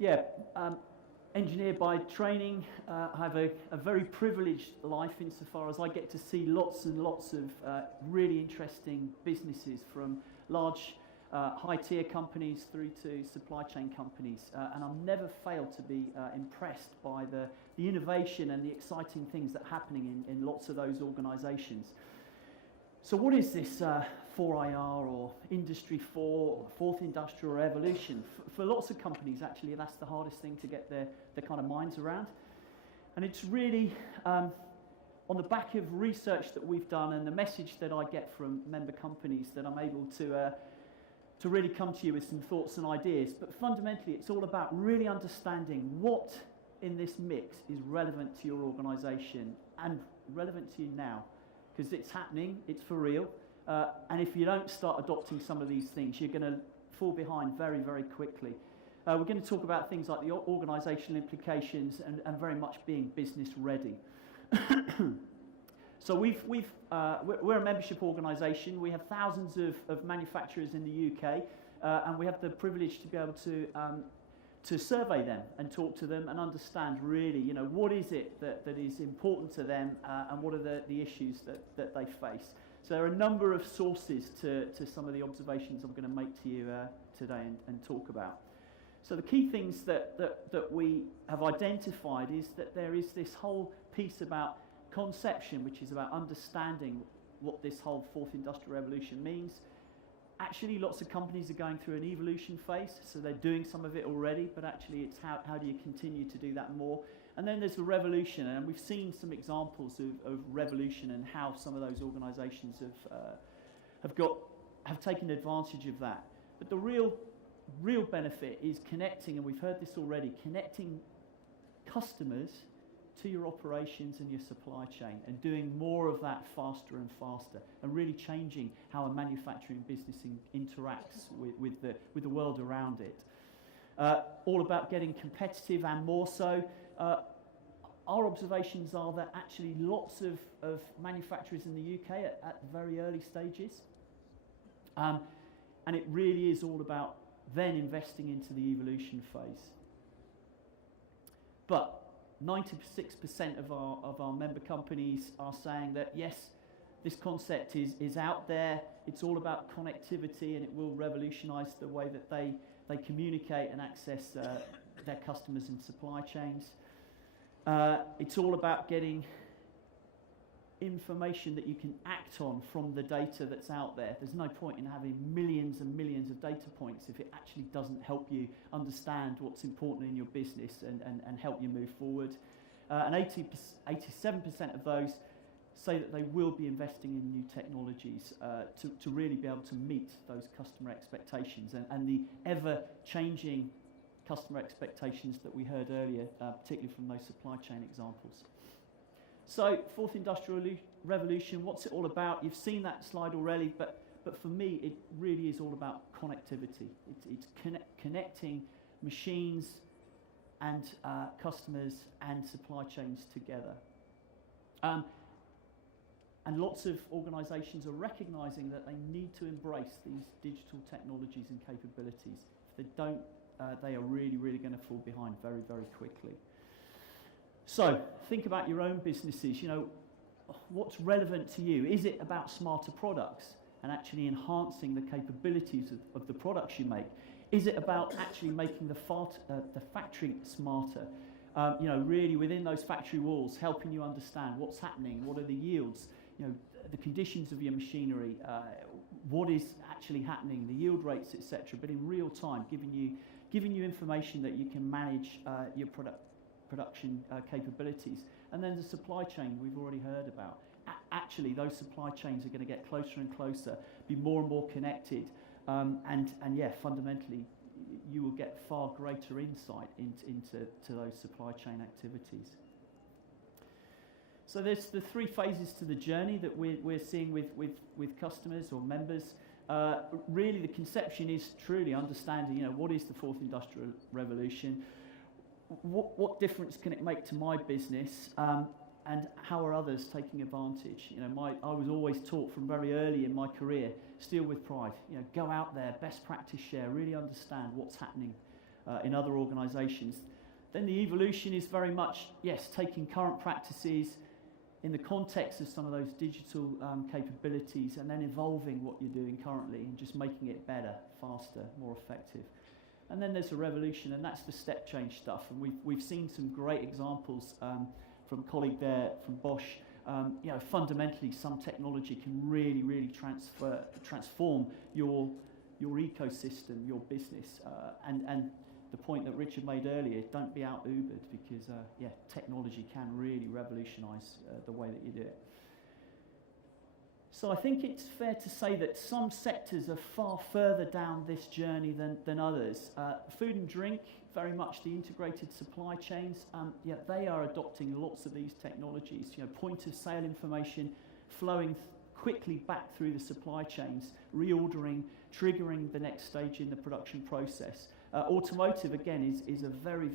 Yeah, engineer by training. I have a very privileged life insofar as I get to see lots and lots of really interesting businesses, from large high-tier companies through to supply chain companies, and I've never failed to be impressed by the innovation and the exciting things that are happening in lots of those organisations. So what is this 4IR or Industry 4 or Fourth Industrial Revolution? For lots of companies, actually, that's the hardest thing to get their kind of minds around. And it's really on the back of research that we've done and the message that I get from member companies that I'm able to really come to you with some thoughts and ideas. But fundamentally, it's all about really understanding what in this mix is relevant to your organisation and relevant to you now. Because it's happening, it's for real, and if you don't start adopting some of these things, you're going to fall behind very, very quickly. We're going to talk about things like the organisational implications and very much being business ready. So we're a membership organisation. We have thousands of manufacturers in the UK, and we have the privilege to be able to survey them and talk to them and understand really, what is it that is important to them, and what are the issues that they face. So there are a number of sources to some of the observations I'm going to make to you today and talk about. So the key things that we have identified is that there is this whole piece about conception, which is about understanding what this whole fourth industrial revolution means. Actually, lots of companies are going through an evolution phase, so they're doing some of it already, but actually it's how do you continue to do that more? And then there's the revolution, and we've seen some examples of revolution and how some of those organisations have taken advantage of that. But the real benefit is connecting, and we've heard this already, connecting customers to your operations and your supply chain, and doing more of that faster and faster, and really changing how a manufacturing business interacts with the world around it. All about getting competitive, and more so. Our observations are that actually lots of manufacturers in the UK at very early stages, and it really is all about then investing into the evolution phase. But 96% of our member companies are saying that yes, this concept is out there, it's all about connectivity, and it will revolutionise the way that they communicate and access their customers and supply chains. It's all about getting information that you can act on from the data that's out there. There's no point in having millions and millions of data points if it actually doesn't help you understand what's important in your business and help you move forward. And 87% of those say that they will be investing in new technologies to really be able to meet those customer expectations and the ever-changing customer expectations that we heard earlier, particularly from those supply chain examples. So, fourth industrial revolution, what's it all about? You've seen that slide already, but for me, it really is all about connectivity. It's connecting machines and customers and supply chains together. And lots of organisations are recognising that they need to embrace these digital technologies and capabilities. If they don't, they are really, really going to fall behind very, very quickly. So, think about your own businesses. What's relevant to you? Is it about smarter products and actually enhancing the capabilities of the products you make? Is it about actually making the factory smarter? Really within those factory walls, helping you understand what's happening, what are the yields, the conditions of your machinery, what is actually happening, the yield rates, etc. But in real time, giving you information that you can manage your production capabilities. And then the supply chain we've already heard about. Actually, those supply chains are going to get closer and closer, be more and more connected, and yeah, fundamentally, you will get far greater insight into those supply chain activities. So there's the three phases to the journey that we're seeing with customers or members. Really, the conception is truly understanding, what is the fourth industrial revolution? What difference can it make to my business, and how are others taking advantage? I was always taught from very early in my career, steal with pride. Go out there, best practice share, really understand what's happening in other organisations. Then the evolution is very much, yes, taking current practices in the context of some of those digital capabilities and then evolving what you're doing currently and just making it better, faster, more effective. And then there's a revolution, and that's the step change stuff. And we've seen some great examples from a colleague there from Bosch. Fundamentally, some technology can really transform your ecosystem, your business. And the point that Richard made earlier, don't be out-Ubered, because technology can really revolutionise the way that you do it. So I think it's fair to say that some sectors are far further down this journey than others. Food and drink, very much the integrated supply chains, they are adopting lots of these technologies. Point of sale information flowing quickly back through the supply chains, reordering, triggering the next stage in the production process. Automotive, again, is a very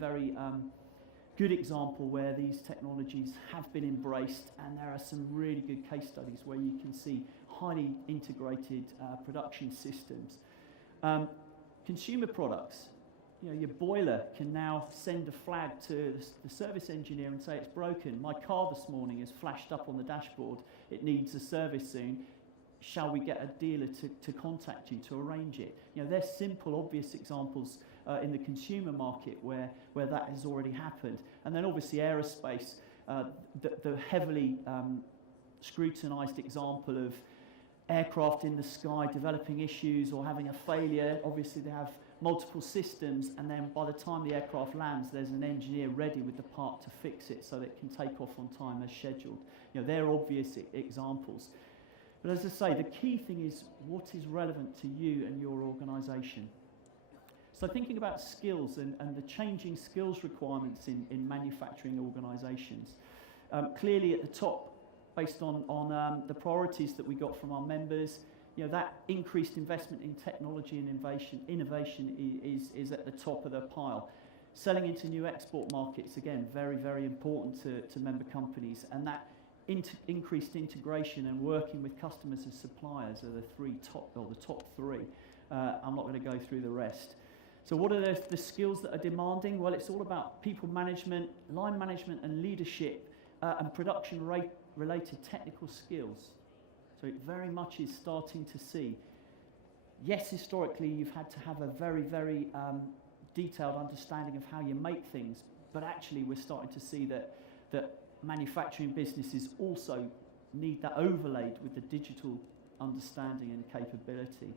good example where these technologies have been embraced, and there are some really good case studies where you can see highly integrated production systems. Consumer products, your boiler can now send a flag to the service engineer and say it's broken. My car this morning has flashed up on the dashboard. It needs a service soon. Shall we get a dealer to contact you to arrange it? They're simple, obvious examples in the consumer market where that has already happened. And then obviously aerospace, the heavily scrutinised example of aircraft in the sky developing issues or having a failure. Obviously they have multiple systems, and then by the time the aircraft lands, there's an engineer ready with the part to fix it so that it can take off on time as scheduled. They're obvious examples. But as I say, the key thing is what is relevant to you and your organisation. So thinking about skills and the changing skills requirements in manufacturing organisations. Clearly at the top, based on the priorities that we got from our members, that increased investment in technology and innovation is at the top of the pile. Selling into new export markets, again, very important to member companies, and that increased integration and working with customers as suppliers are the top three. I'm not going to go through the rest. So what are the skills that are demanding? Well, it's all about people management, line management and leadership, and production related technical skills. So it very much is starting to see. Yes, historically you've had to have a very detailed understanding of how you make things, but actually we're starting to see that manufacturing businesses also need that overlaid with the digital understanding and capability.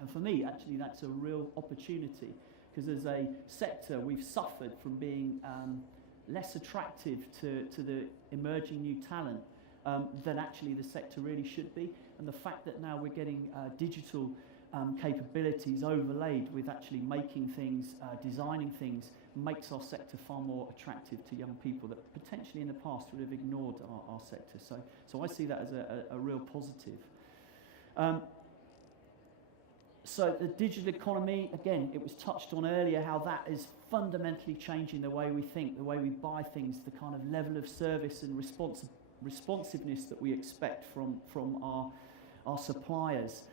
And for me, actually, that's a real opportunity, because as a sector, we've suffered from being less attractive to the emerging new talent than actually the sector really should be. And the fact that now we're getting digital capabilities overlaid with actually making things, designing things, makes our sector far more attractive to young people that potentially in the past would have ignored our sector. So I see that as a real positive. So the digital economy, again, it was touched on earlier how that is fundamentally changing the way we think, the way we buy things, the kind of level of service and responsiveness that we expect from our suppliers.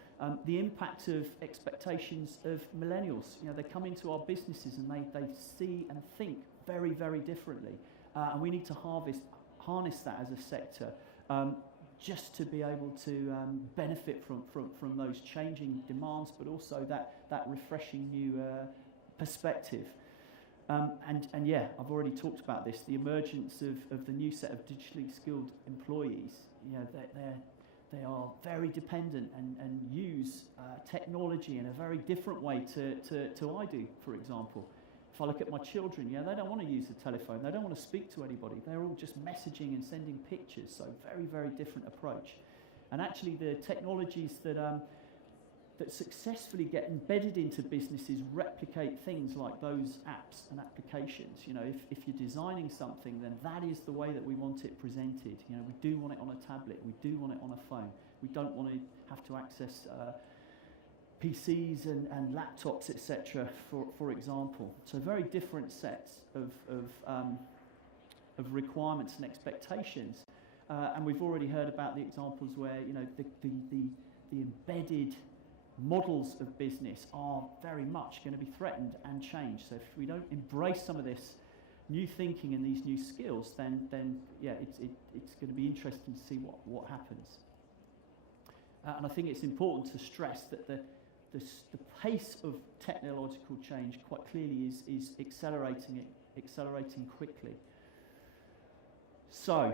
The impact of expectations of millennials. They come into our businesses and they see and think very differently. And we need to harness that as a sector just to be able to benefit from those changing demands, but also that refreshing new perspective. And yeah, I've already talked about this, the emergence of the new set of digitally skilled employees. They are very dependent and use technology in a very different way to I do, for example. If I look at my children, they don't want to use the telephone. They don't want to speak to anybody. They're all just messaging and sending pictures, so very different approach. And actually the technologies that successfully get embedded into businesses replicate things like those apps and applications. If you're designing something, then that is the way that we want it presented. We do want it on a tablet. We do want it on a phone. We don't want to have to access PCs and laptops, etc. For example. So very different sets of requirements and expectations. And we've already heard about the examples where the embedded models of business are very much going to be threatened and changed. So if we don't embrace some of this new thinking and these new skills, then yeah, it's going to be interesting to see what happens. And I think it's important to stress that the pace of technological change quite clearly is accelerating quickly. So,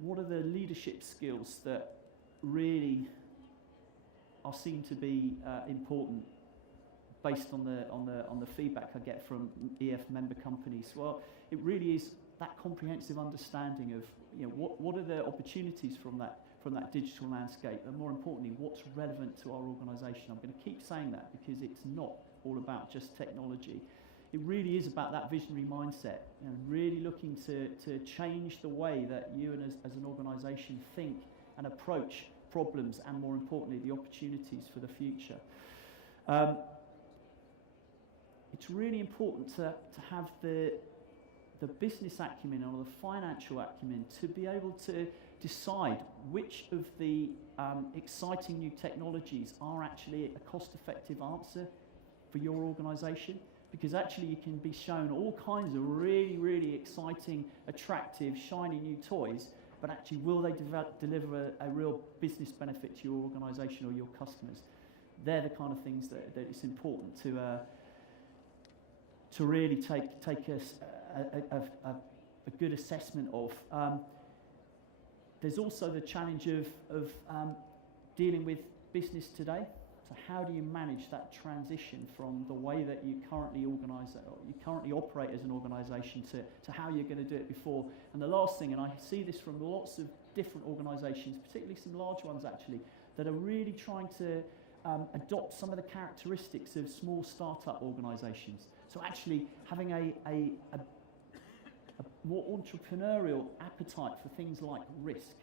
what are the leadership skills that really are seen to be important based on the feedback I get from EF member companies? Well, it really is that comprehensive understanding of, you know, what are the opportunities from that digital landscape, and more importantly, what's relevant to our organisation. I'm going to keep saying that because it's not all about just technology. It really is about that visionary mindset, you know, really looking to change the way that you and as an organisation think and approach problems, and more importantly, the opportunities for the future. It's really important to have the business acumen or the financial acumen to be able to decide which of the exciting new technologies are actually a cost-effective answer for your organisation, because actually you can be shown all kinds of really, really exciting, attractive, shiny new toys, but actually will they deliver a real business benefit to your organisation or your customers? They're the kind of things that it's important to really take a good assessment of. There's also the challenge of dealing with business today. So how do you manage that transition from the way that you currently operate as an organisation to how you're going to do it before? And the last thing, and I see this from lots of different organisations, particularly some large ones actually, that are really trying to adopt some of the characteristics of small startup organisations. So actually having a more entrepreneurial appetite for things like risk.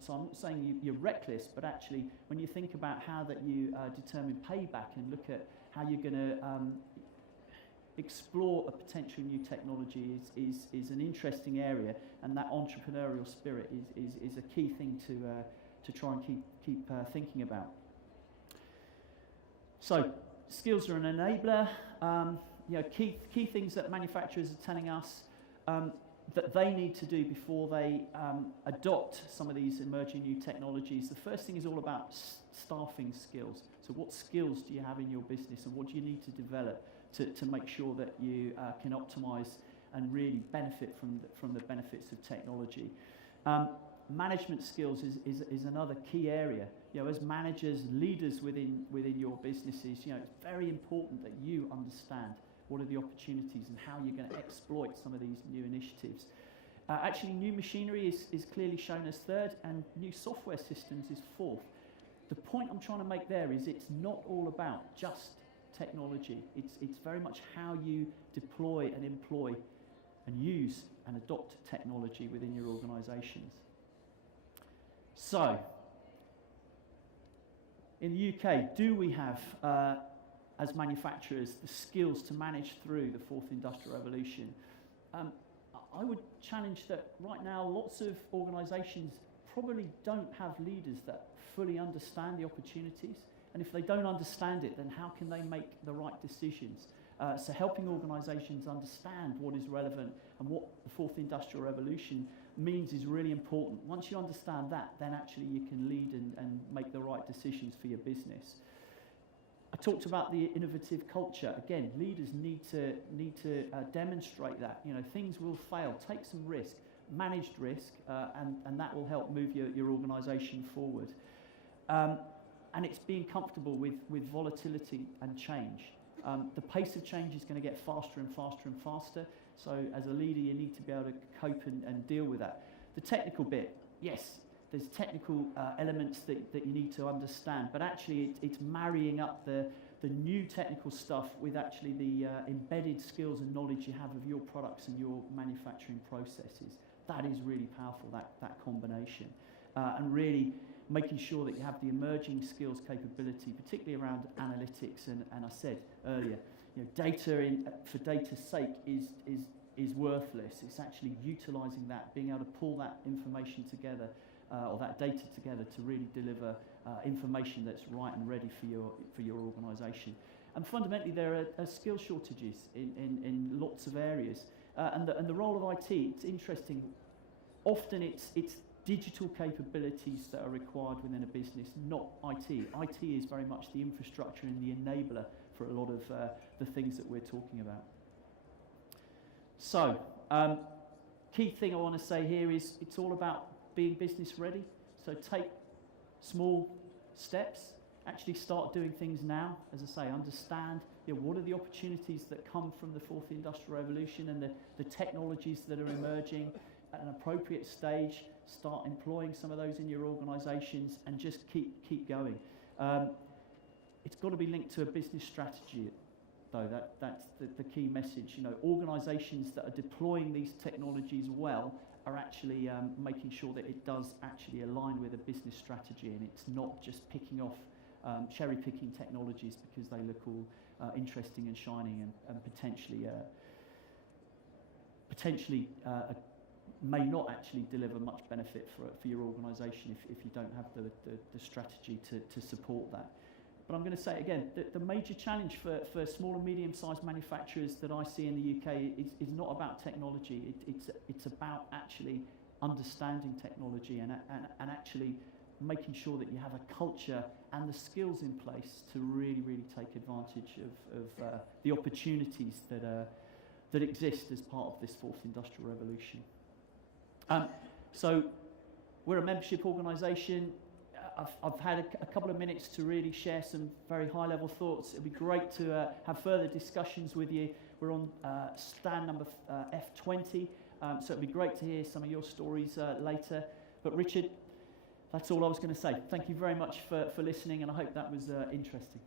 So I'm not saying you're reckless, but actually when you think about how that you determine payback and look at how you're going to explore a potential new technology is an interesting area, and that entrepreneurial spirit is a key thing to try and keep thinking about. So skills are an enabler. You know, key things that manufacturers are telling us that they need to do before they adopt some of these emerging new technologies. The first thing is all about staffing skills. So what skills do you have in your business, and what do you need to develop to make sure that you can optimise and really benefit from the benefits of technology? Management skills is another key area. You know, as managers, leaders within your businesses, you know, it's very important that you understand what are the opportunities and how you're going to exploit some of these new initiatives. Actually, new machinery is clearly shown as third, and new software systems is fourth. The point I'm trying to make there is it's not all about just technology. It's very much how you deploy and employ and use and adopt technology within your organisations. So, in the UK, do we have as manufacturers the skills to manage through the fourth industrial revolution? I would challenge that right now lots of organisations probably don't have leaders that fully understand the opportunities, and if they don't understand it, then how can they make the right decisions? So helping organisations understand what is relevant and what the fourth industrial revolution means is really important. Once you understand that, then actually you can lead and make the right decisions for your business. I talked about the innovative culture. Again, leaders need to demonstrate that. You know, things will fail. Take some risk, managed risk, and that will help move your organisation forward. And it's being comfortable with volatility and change. The pace of change is going to get faster and faster and faster. So as a leader, you need to be able to cope and deal with that. The technical bit, yes, there's technical elements that you need to understand, but actually it's marrying up the new technical stuff with actually the embedded skills and knowledge you have of your products and your manufacturing processes. That is really powerful, that combination. And really making sure that you have the emerging skills capability, particularly around analytics, and I said earlier, you know, data for data's sake is worthless. It's actually utilising that, being able to pull that information together, or that data together, to really deliver information that's right and ready for your organisation. And fundamentally, there are skill shortages in lots of areas. And the role of IT, it's interesting. Often it's digital capabilities that are required within a business, not IT. IT is very much the infrastructure and the enabler for a lot of the things that we're talking about. So, key thing I want to say here is it's all about being business ready. So take small steps, actually start doing things now. As I say, understand what are the opportunities that come from the fourth industrial revolution and the technologies that are emerging. At an appropriate stage, start employing some of those in your organisations and just keep going. It's got to be linked to a business strategy, though. That's the key message. Organisations that are deploying these technologies well are actually making sure that it does actually align with a business strategy, and it's not just picking off, cherry-picking technologies because they look all interesting and shining and potentially may not actually deliver much benefit for your organisation if you don't have the strategy to support that. But I'm going to say it again, the major challenge for small and medium-sized manufacturers that I see in the UK is not about technology. It's about actually understanding technology and actually making sure that you have a culture and the skills in place to really, really take advantage of the opportunities that exist as part of this fourth industrial revolution. So we're a membership organisation. I've had a couple of minutes to really share some very high-level thoughts. It'd be great to have further discussions with you. We're on stand number F20, so it'd be great to hear some of your stories later. But Richard, that's all I was going to say. Thank you very much for listening, and I hope that was interesting.